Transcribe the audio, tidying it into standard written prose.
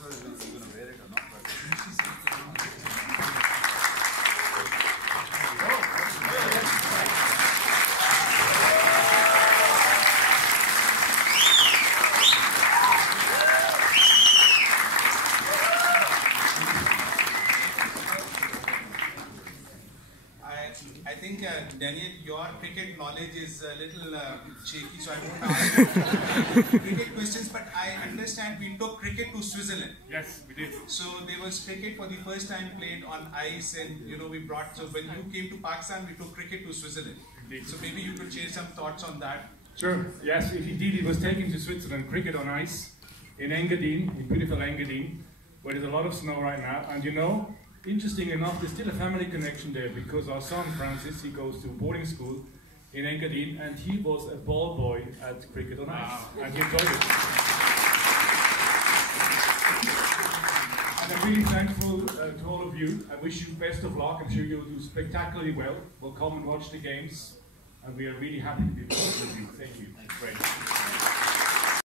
not sure if he's going to wear it or not, but I think, Daniel, your cricket knowledge is a little shaky, so I won't ask you cricket questions, but I understand we took cricket to Switzerland. Yes, we did. So there was cricket for the first time played on ice, and we brought, so when you came to Pakistan, we took cricket to Switzerland. Indeed. So maybe you could share some thoughts on that. Sure, yes, indeed it was taken to Switzerland, cricket on ice, in Engadine, in beautiful Engadine, where there's a lot of snow right now, and interesting enough, there's still a family connection there because our son Francis, he goes to boarding school in Engadine and he was a ball boy at cricket on ice. And he enjoyed it. And I'm really thankful to all of you. I wish you best of luck. I'm sure you'll do spectacularly well. We'll come and watch the games and we are really happy to be with you. Thank you. Great.